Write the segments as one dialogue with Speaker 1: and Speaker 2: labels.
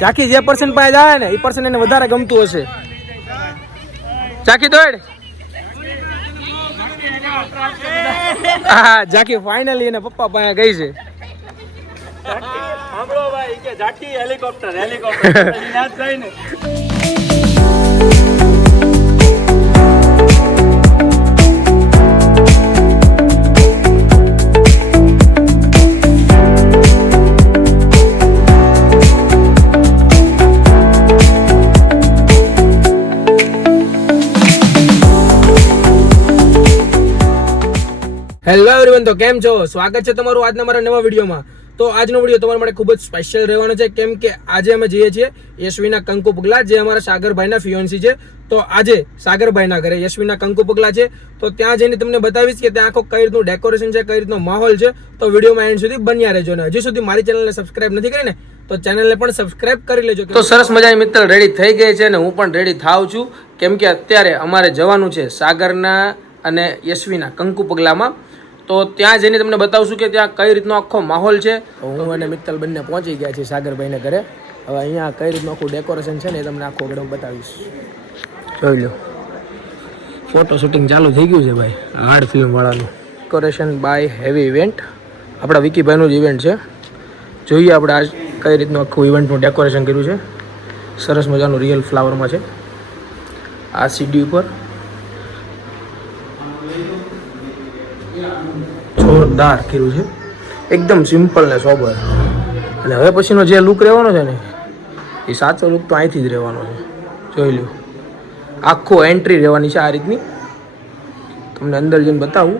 Speaker 1: ચાકી જે પર્સન પાસે જાય ને એ પર્સન એને વધારે ગમતું હશે. ચાખી દોડ હા જાકી ફાઇનલી એના પપ્પા પાસે ગઈ છે.
Speaker 2: હેલિકોપ્ટર હેલિકોપ્ટર
Speaker 1: હેલો એવરીવન તો કેમ છો? સ્વાગત છે તમારું આજના મારા નવા વિડીયોમાં. તો આજનો વીડિયો તમારા માટે ખૂબ જ સ્પેશિયલ રહેવાનો છે, કેમ કે આજે અમે જઈએ છીએ યશવીના કંકુ પગલા, જે અમારા સાગરભાઈના ફિયોન્સી છે. તો આજે સાગરભાઈના ઘરે યશવીના કંકુ પગલા છે. તો ત્યાં જઈને તમને બતાવીશ કે ત્યાં આખો કઈ રીતનું ડેકોરેશન છે, કઈ રીતનો માહોલ છે. તો વિડીયોમાં એન્ડ સુધી બન્યા રહેજો ને હજી સુધી મારી ચેનલને સબસ્ક્રાઇબ નથી કરીને તો ચેનલને પણ સબસ્ક્રાઇબ કરી લેજો તો સરસ મજાની મિત્ર રેડી થઈ ગઈ છે અને હું પણ રેડી થાવ છું, કેમ કે અત્યારે અમારે જવાનું છે સાગરના અને યશવીના કંકુ પગલામાં. તો ત્યાં જઈને તમને બતાવશું કે ત્યાં કઈ રીતનો આખો માહોલ છે. હું અને મિત્તલ બંને પહોંચી ગયા છીએ સાગરભાઈને ઘરે. હવે અહીંયા કઈ રીતનું આખું ડેકોરેશન છે ને એ તમને આખું હું બતાવીશ. જોઈ લો. ફોટો શૂટિંગ ચાલુ થઈ ગયું છે ભાઈ હાર્ડ ફિલ્મ વાળાનું. ડેકોરેશન બાય હેવી ઇવેન્ટ આપણા વિકીભાઈનું જ ઇવેન્ટ છે. જોઈએ આપણે આજ કઈ રીતનું આખું ઇવેન્ટનું ડેકોરેશન કર્યું છે. સરસ મજાનું રિયલ ફ્લાવરમાં છે. આ સીડી ઉપર. જોરદાર કર્યું છે. એકદમ સિમ્પલ ને સોબર અને હવે પછીનો જે લુક રહેવાનો છે ને એ સાચો લુક તો અહીંથી જ રહેવાનો છે. જોઈ લો આખો એન્ટ્રી રહેવાની છે આ રીતની. તમને અંદર જઈને બતાવું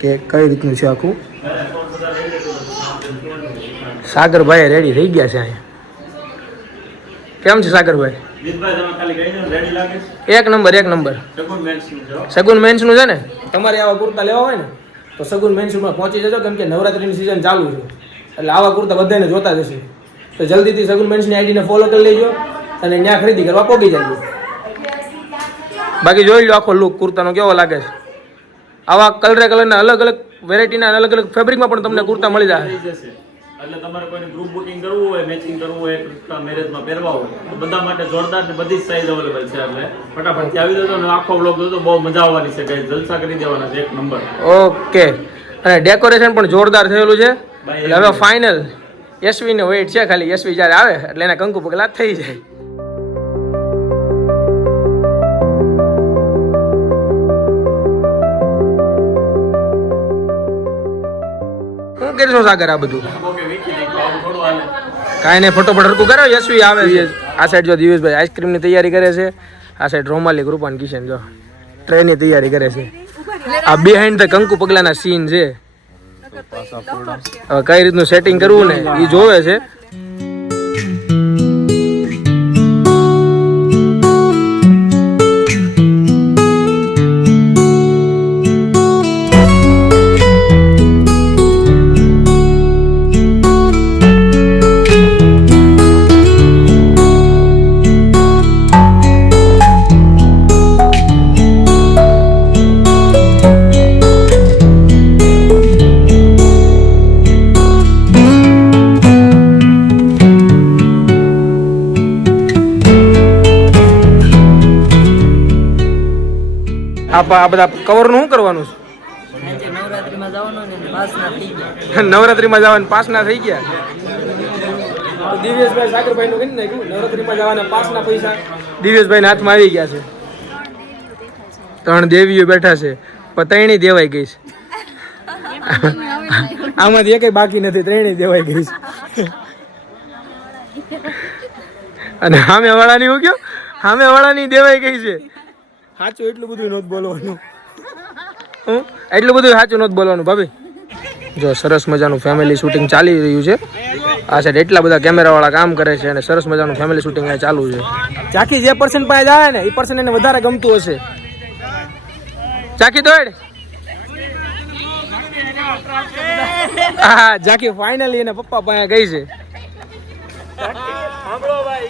Speaker 1: કે કઈ રીતનું છે આખું. સાગરભાઈ રેડી થઈ ગયા છે અહીંયા. કેમ છે સાગરભાઈ? એક નંબર એક નંબર
Speaker 2: સગુન મેન્સનું છે
Speaker 1: સગુન મેન્સનું છે ને? તમારે આવા કુર્તા લેવા હોય ને? તો સગુન મેન્સમાં પહોંચી જજો, કેમ કે નવરાત્રિની સિઝન ચાલુ છે. એટલે આવા કુર્તા બધાને જોતા જશે તો જલ્દીથી સગુન મેન્સની આઈડીને ફોલો કરી લેજો અને ત્યાં ખરીદી કરવા પહોંચી જજો. બાકી જોઈ લો આખો લુક કુર્તાનો કેવો લાગે છે. આવા કલરે કલરના અલગ અલગ વેરાયટીના અલગ અલગ ફેબ્રિકમાં પણ તમને કુર્તા મળી જાય
Speaker 2: જશે. એટલે તમારે કોઈને ગ્રુપ બુકિંગ કરવું હોય મેચિંગ કરવું હોય કૃષ્ણા મેરેજમાં પહેરવા હોય તો બધા માટે જોરદાર ને બધી જ સાઈઝ અવેલેબલ છે એટલે ફટાફટ ત્યાં આવી જજો ને આખો બ્લોગ જોજો બહુ મજા આવવાની છે કઈ જલસા કરી દેવાના છે એક નંબર
Speaker 1: ઓકે. અને ડેકોરેશન પણ જોરદાર થયેલું છે. એટલે હવે ફાઇનલ યશવીને વેઇટ છે ખાલી. યશવી જ્યારે આવે એટલે એના કંકુ પગલા થઈ જાય. કરીશું સાગર આ બધું? કાંઈ નહીં ફટોફટ હરકું કરો યશવી આવે છે. આ સાઈડ જો દિવેશભાઈ આઈસ્ક્રીમની તૈયારી કરે છે આ સાઈડ રોમાલી કૃપાન કિશન જો ટ્રેનની તૈયારી કરે છે. આ બિહાઇન્ડ ધ કંકુ પગલાના સીન છે. હવે કઈ રીતનું સેટિંગ કરવું ને એ જોવે છે. આ બધા કવરનું શું કરવાનું
Speaker 3: છે? નવરાત્રીમાં જવાનું પાસ ના થઈ ગયા.
Speaker 1: દિવ્યેશભાઈ સાગરભાઈ નું નવરાત્રીમાં જવાના પૈસા. દિવ્યેશભાઈ હાથમાં આવી ગયા છે. ત્રણ દેવીઓ બેઠા છે પણ ત્રણેય દેવાઈ ગઈ છે. આમાંથી એકે બાકી નથી ત્રણેય દેવાઈ ગઈ છે. અને સામે વાળાની હું કયો સામે વાળાની દેવાઈ ગઈ છે. સાચું એટલું બધું નહોતું બોલવાનું. હું? એટલું બધું સાચું નહોતું બોલવાનું ભાભી. જો સરસ મજાનું ફેમિલી શૂટિંગ ચાલી રહ્યું છે. આ સાઈડ એટલા બધા કેમેરાવાળા કામ કરે છે અને સરસ મજાનું ફેમિલી શૂટિંગ અહીંયા ચાલુ છે. ચાકી જે પર્સન પાસે જાય ને એ પર્સન એને વધારે ગમતું હશે. ચાકી દોડ હા જાકી ફાઇનલી એના પપ્પા પાસે ગઈ છે.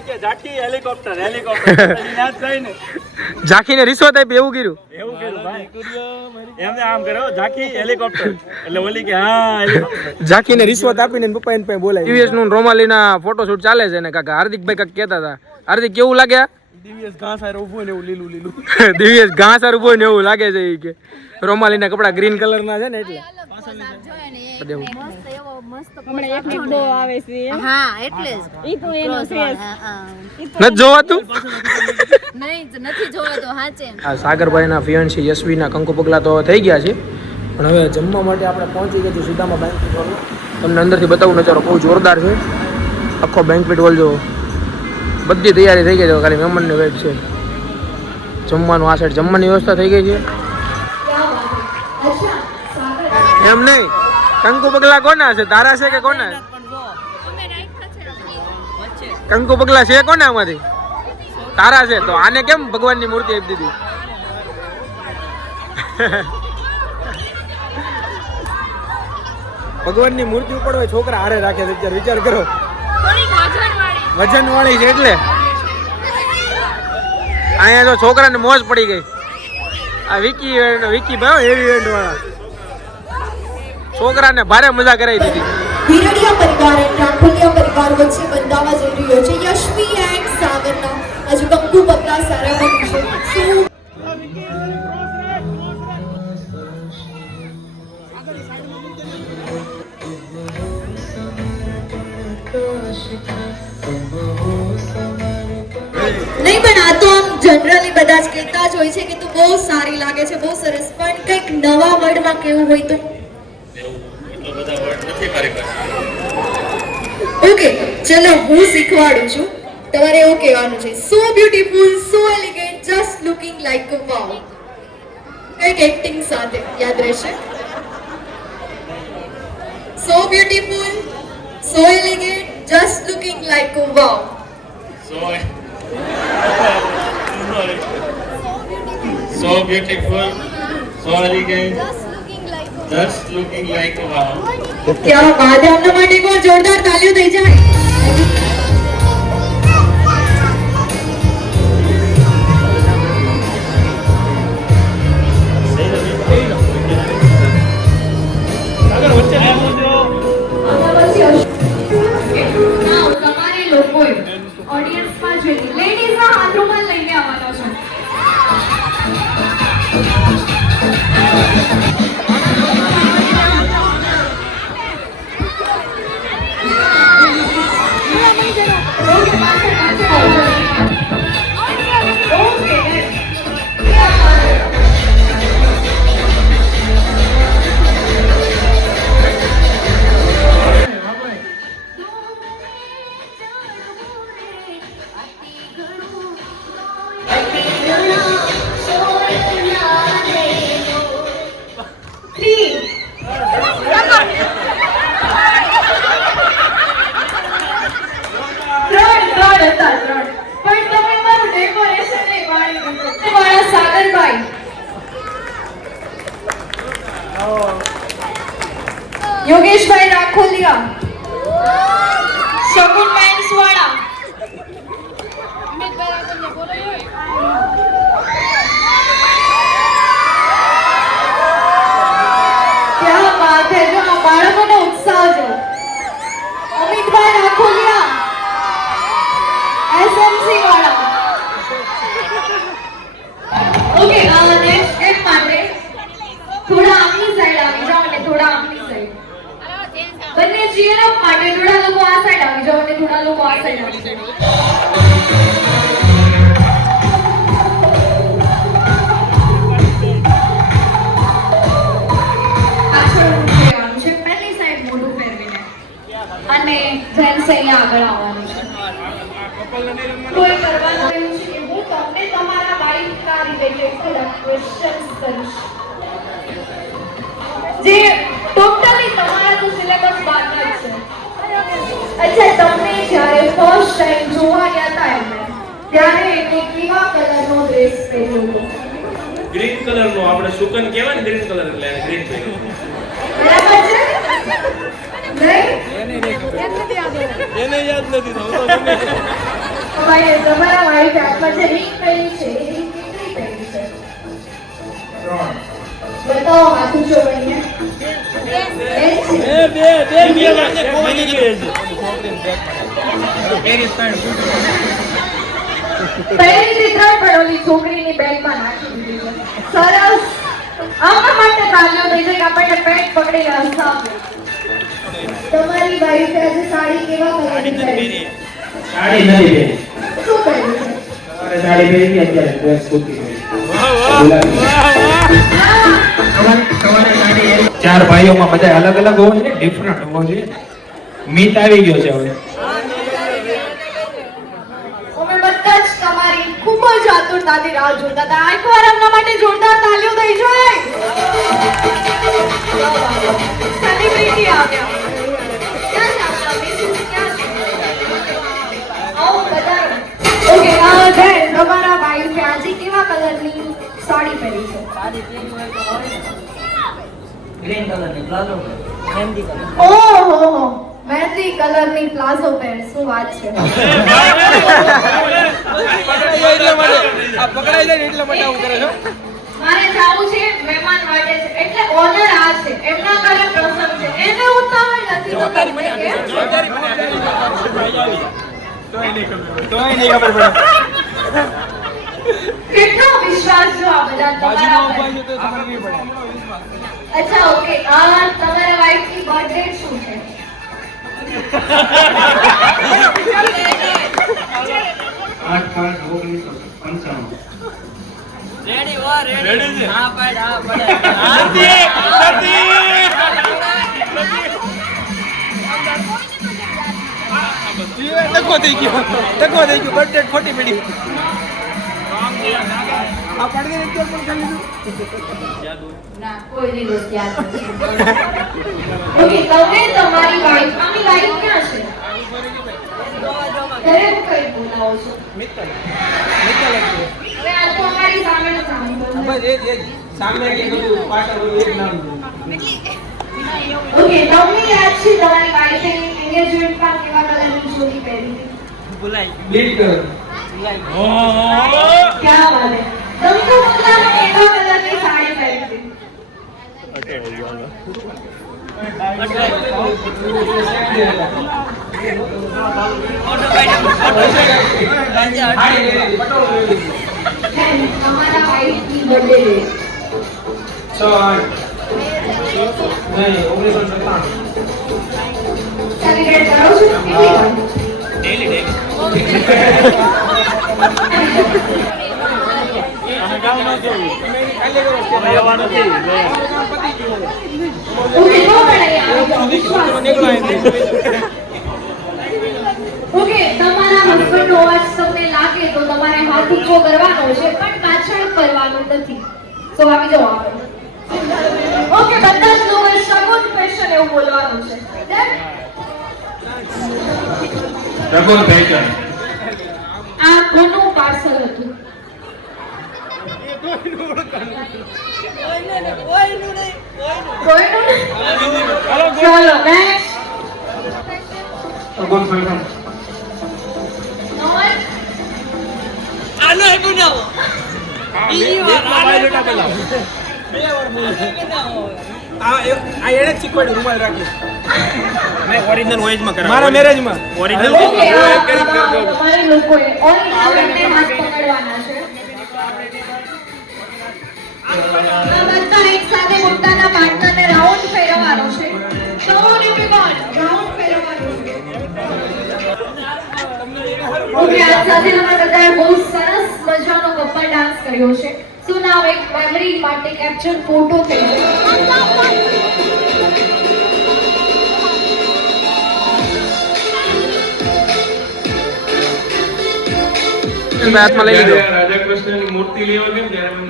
Speaker 2: કે હેલિકોપ્ટર હેલિકોપ્ટર ના
Speaker 1: રિશ્વત આપી એવું કર્યું?
Speaker 2: એવું કર્યું ભાઈ. એમને આમ કર્યો ઝાંકી હેલિકોપ્ટર એટલે ઓલી કે હા હેલિકોપ્ટર
Speaker 1: રિશ્વત આપીને પપ્પા એને પાસે બોલાય ટીવીએસનું રોમાલીના ફોટોશૂટ ચાલે છે ને કાકા. હાર્દિકભાઈ કાક કહેતા હતા. હાર્દિક કેવું લાગે? દિવ્યેશ ઘાસ હારે ઊભો ને એવું લીલું લીલું. દિવ્યેશ ઘાસ હારે ઊભો ને એવું લાગે છે કે. રોમાલીના કપડા ગ્રીન કલર ના છે ને એટલે.
Speaker 4: હા
Speaker 1: ના ફિયન્સી યશવીના કંકુ પગલા તો થઈ ગયા છે. પણ હવે જમવા માટે આપણે પહોંચી ગયા છીએ સુદામા બેંકવેટ હોલ તમને અંદરથી બતાવું નજારો બહુ જોરદાર છે. આખો બેંકવેટ હોલ જો બધી તૈયારી થઈ ગઈ છે ખાલી મહેમાનની વેટ છે. જમવાનું આ સાઈડ જમવાની વ્યવસ્થા થઈ ગઈ છે. એમ નહીં? કંકુ પગલા કોના છે? તારા છે કે કોના? કંકુ પગલા છે કોના આમાંથી? તારા છે તો. આને કેમ ભગવાનની મૂર્તિ આપી દીધી? ભગવાનની મૂર્તિ ઉપર હોય છોકરા હારે રાખે છે અત્યારે. વિચાર કરો. વજન વાળી છે એટલે? અહીંયા તો છોકરાને મોજ પડી ગઈ. આ વિકી વિકી ભાઈ હેવી ઇવેન્ટ વાળા. છોકરાને ભારે મજા કરાવી દીધી.
Speaker 5: હિરડિયા પરિવાર એન્ડ રાખોલિયા પરિવાર વચ્ચે બંધાવા જઈ રહ્યો છે. યશવી એન્ડ સાગરના આજે કંકુ પગલા સારા બન્યું છે. નહીં, પણ આ તો આમ જનરલી બધા જ કહેતા જ હોય છે કે તું બહુ સારી લાગે છે, બહુ સરસ. પણ કંઈક નવા વર્ડમાં કેવું હોય તો? ઓકે ચલો હું શીખવાડું છું. તમારે એવું કહેવાનું છે so beautiful so elegant just looking like a wow કંઈક એક્ટિંગ સાથે યાદ રહેશે? So beautiful so elegant just looking like a wow
Speaker 2: so so beautiful so just just looking like
Speaker 5: wow ત્યારે બાદ એમના માટે કોણ જોરદાર તાલીઓ થઈ જાય યોગેશભાઈ રાખોલિયા. શકુન મેન્સ આ સાઈડ આવી જાઓ અને થોડા લોકો આ સાઈડ આવી અને જેન્ટ્સ આગળ આવવાનું છે. કરવાનું તમને તમારા બાળકા રિલેટેડ થોડા ક્વેશ્ચન્સ જે ટોટલી તમારા તો સિલેબસ બાદ છે. ફર્સ્ટ જોવા ગયા હતા એમને ત્યારે એને કેવા કલરનો ડ્રેસ પહેર્યો હતો
Speaker 2: ગ્રીન કલરનો આપણે સુકન કહેવાય ને ગ્રીન કલર એટલે ગ્રીન પહેર્યો
Speaker 5: બરાબર છે નહીં
Speaker 1: એને યાદ નથી
Speaker 5: તમારે તમારા વાઈફ હાથમાં જે ring પહેરી છે એ ring કેટલી પહેરી છે બતાવો માથું ચોળીને પહેરીથી ત્રણ પણ ઓલી છોકરીની બેગમાં નાખી દીધી સરસ. આમના માટે તાલીઓ થઈ જાય આપણને પેટ પકડીને હસાવે. તમારી વાઈફે આજે સાડી કેવા કલરની પહેરી
Speaker 1: સાડી નથી પહેરી.
Speaker 5: શું પહેર્યું છે?
Speaker 1: સાડી પહેરી અત્યારે ડ્રેસ કુર્તી પહેરી. સવારે સાડી એવી- ચાર ભાઈઓમાં બધા અલગ અલગ હોય જોઈએ ડિફરન્ટ હોવો જોઈએ. મિત આવી ગયો છે હવે.
Speaker 5: અમે બધા જ તમારી ખૂબ જ આતુરતાથી રાહ જોતા હતા. એકવાર એમના માટે જોરદાર તાલીઓ થઈ જાય. સેલિબ્રિટી આવ્યા છે છે? ઓકે આ બેન તમારા વાઈફે આજે કેવા કલરની સાડી પહેરી છે?
Speaker 3: સાડી પહેરી હોય તો ગ્રીન કલરની પ્લાઝો મહેંદી કલર
Speaker 5: ઓહો મહેંદી કલરની પ્લાઝો પહેર શું વાત છે? મારે જાવું છે મહેમાન માટે છે એટલે ઓનર આ છે. એમના ઘરે પ્રસંગ છે. એને ઉતાવળ નથી તો તમને કેમ?
Speaker 1: તોય નહીં ખબર પડે.
Speaker 5: કેટલો વિશ્વાસ જો આ બધા તમારા પર.
Speaker 1: ખબર
Speaker 5: અચ્છા ઓકે આ તમારા વાઈફની બર્થડે શું છે?
Speaker 1: આઠ પાંચ ઓગણીસો પંચાણું
Speaker 3: રેડી હો રેડી હા પાડ. હા પાડ
Speaker 1: ટકો થઈ ગયો ટકો થઈ ગયો. બર્થડે ખોટી પડી. આ પાડી દે એક પણ ખાલી દીધું
Speaker 5: ના કોઈ દિવસ યાદ ઓકે તમે તમારી વાઈફ આની વાઈફ ક્યાં છે ઘરે હું કઈ બોલાવો છો હવે આ તો અમારી સામે જ સાંભળો
Speaker 1: બસ એ જ સામે કે બધું પાછળ એક નામ
Speaker 5: ઓકે તમને યાદ છે તમારી વાઈફે એંગેજમેન્ટમાં કેવા કલરની ચોલી પહેરી હતી
Speaker 3: ભૂલાઈ
Speaker 1: લીડ કલર
Speaker 5: ક્યાં વાત હે તમને બદલામાં કેવા કલરની સાડી પહેરી હતી તમારા વાઈફની બર્થડે ડે
Speaker 1: છ આઠ નહીં ઓગણીસો સત્તાણું
Speaker 5: સેલિબ્રેટ કરો છો કેટલી વાર? ઓકે તમારા હસબન્ડ અવાજ તમને લાગે તો તમારે હાથ ઊંચો કરવાનો છે પણ પાછળ કરવાનો નથી. સો આવી જાઓ ઓકે બધા જ લોકોએ સગુન એવું બોલવાનું છે. આ કોનું પાર્સલ હતું
Speaker 3: કોઈનું નહીં કોઈનું
Speaker 5: કોઈનું નહીં? ચલો next.
Speaker 1: અગોન fashion
Speaker 5: non?
Speaker 3: આનો એ બનાવો. બીજી વાર આનો એ બનાવો.
Speaker 1: આ આ એણે જ શીખવાડ્યું રૂમાલ રાખી મારા મેરેજમાં.
Speaker 5: ઓરિજિનલ તમા- તમારે લોકોએ only હાથ પકડવાના છે. બધા એક સાથે પોતાના પાર્ટનરને રાઉન્ડ ફેરવવાનો છે. Come on everyone, round ફેરવવાનો ઓકે, આજ સાથે તમે બધાએ બહુ સરસ મજાનો કપલ ડાન્સ કર્યો છે. શું નામ એક મેમરી માટે કેપ્ચર ફોટો થઈ
Speaker 6: મૂર્તિ લેવા ગયો ત્યારે મને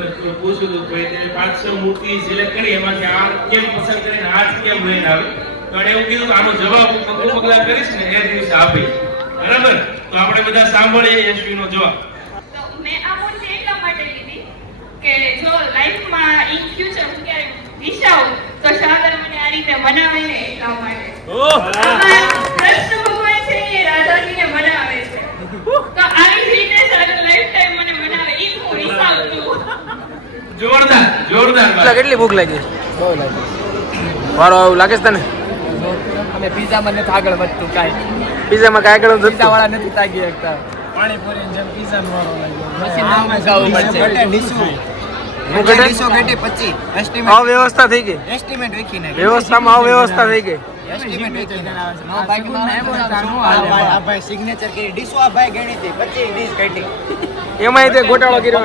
Speaker 6: પૂછ્યું હતું કે તેને પાંચસો મૂર્તિ સિલેક્ટ કરી એમાંથી આ કેમ પસંદ કરીને આ કેમ લઈને આવે? તો એણે એવું કીધું આનો જવાબ હું પગલું પગલા કરીશ ને એ દિવસે આપીશ. બરાબર? તો આપણે બધા સાંભળીએ યશવીનો જવાબ.
Speaker 7: મેં આ મૂર્તિ એટલા માટે લીધી કે જો લાઈફમાં ઇન ફ્યુચર હું ક્યારે વિચારું તો સાગર મને આ રીતે બનાવે ને એટલા માટે. કૃષ્ણ ભગવાન છે એ રાધાજીને બનાવે છે. તો આવી રીતે સાગર લાઈફ ટાઈમ મને મનાવે એ હું વિચારું છું.
Speaker 6: જોરદાર જોરદાર
Speaker 1: કેટલી ભૂખ લાગી?
Speaker 3: બહુ લાગે.
Speaker 1: વારો આવું લાગે છે તને?
Speaker 3: અમે પીઝામાં નથી આગળ વધતું કાંઈ.
Speaker 1: પીઝામાં કાંઈ આગળ
Speaker 3: નથી તાકી શકતા. પાણીપુરી જેમ પીઝા વાળો લાગ્યો. મશીન પડશે.
Speaker 1: અવ્યવસ્થા થઈ ગઈ. વ્યવસ્થામાં અવ્યવસ્થા થઈ ગઈ. એમાંય તે ગોટાળો કર્યો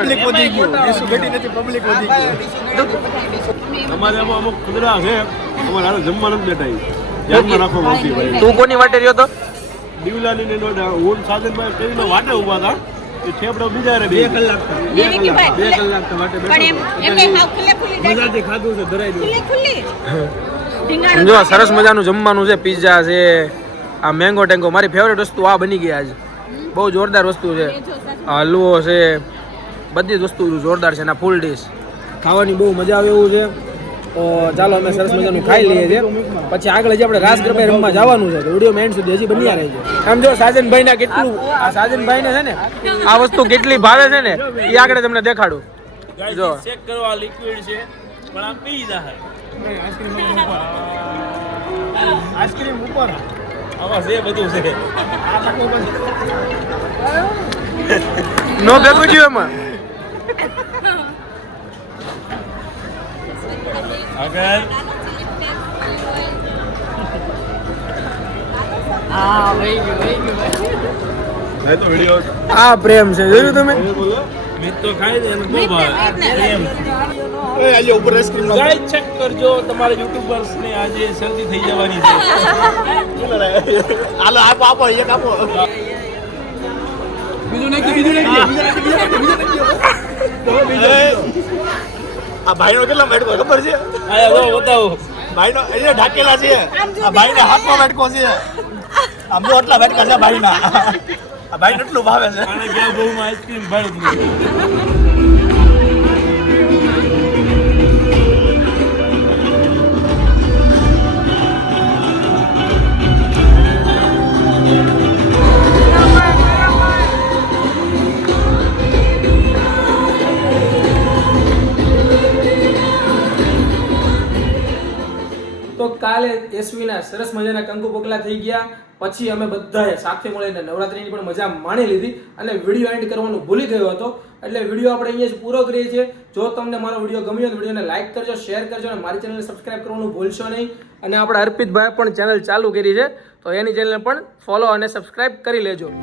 Speaker 8: અમારે આમાં અમુક ખુદરા છે. અમારે હારે જમવા નથી દેતા ધ્યાનમાં આવતી ભાઈ
Speaker 1: તું કોની વાટે રહ્યો તો?
Speaker 8: દીવલાની ને નોડા હું ને સાજનભાઈ વાટે ઊભા હતા. એ થેપડો બીજા રે બે કલાક બે કલાક બે કલાક વાટે બેઠો મજાથી ખાધું છે ધરાઈ દઉં
Speaker 1: સમજો સરસ મજાનું જમવાનું છે પિઝા છે આ મેંગો ટેંગો મારી ફેવરેટ વસ્તુ આ બની ગઈ આજે. બહુ જોરદાર વસ્તુ છે. આ હલવો છે બધી જ વસ્તુ જોરદાર છે ના ફૂલ ડીશ ખાવાની બહુ મજા આવે એવું છે. તો ચાલો અમે સરસ મજાનું ખાઈ લઈએ છીએ. પછી આગળ જે આપણે રાસ ગરબા રમવા જવાનું છે વીડિયો મેન્ડ સુધી હજી બન્યા રહી છે આમ જો સાજનભાઈ ના કેટલું આ સાજનભાઈ ને છે ને આ વસ્તુ કેટલી ભાવે છે ને એ આગળ તમને દેખાડું. જો.
Speaker 6: ચેક કરવા લિક્વિડ છે પણ આ પી જાય.
Speaker 1: આઈસ્ક્રીમ ઉપર
Speaker 6: આમાં છે બધું છે
Speaker 1: નો ભેગું થયું એમાં
Speaker 6: આગળ
Speaker 3: હા વહી ગયું વહી ગયું
Speaker 8: નહીં તો વીડિયો
Speaker 1: આ પ્રેમ છે જોયું તમે
Speaker 6: મેં તો ખાઈ દે અને બહુ ભાવે. એમ.
Speaker 8: આજે ઉપર આઈસ્ક્રીમ
Speaker 6: ગાય ચેક કરજો તમારા યુટ્યુબર્સ ને આજે શરદી થઈ જવાની છે.
Speaker 8: હાલો આપો આપો એક આપો. આ ભાઈનો કેટલા મેટકો ખબર છે?
Speaker 6: જો બતાવો.
Speaker 8: ભાઈનો અહીંયા ઢાકેલા છે. આ ભાઈના હાથમાં મેટકો છે. આમ તો આટલા મેટકા છે ભાઈના. ભાઈ એટલું ભાવે છે?
Speaker 6: આઈસ્ક્રીમ ભાડું
Speaker 1: કાલે એસવીના સરસ મજાના કંકુ પગલા થઈ ગયા. પછી અમે બધાએ સાથે મળીને નવરાત્રીની પણ મજા માણી લીધી અને વીડિયો એન્ડ કરવાનું ભૂલી ગયો હતો. એટલે વીડિયો આપણે અહીંયા જ પૂરો કરીએ છીએ. જો તમને મારો વીડિયો ગમ્યો તો વિડીયોને લાઈક કરજો શેર કરજો અને મારી ચેનલને સબસ્ક્રાઇબ કરવાનું ભૂલશો નહીં. અને આપણે અર્પિતભાઈ પણ ચેનલ ચાલુ કરી છે. તો એની ચેનલને પણ ફોલો અને સબસ્ક્રાઇબ કરી લેજો.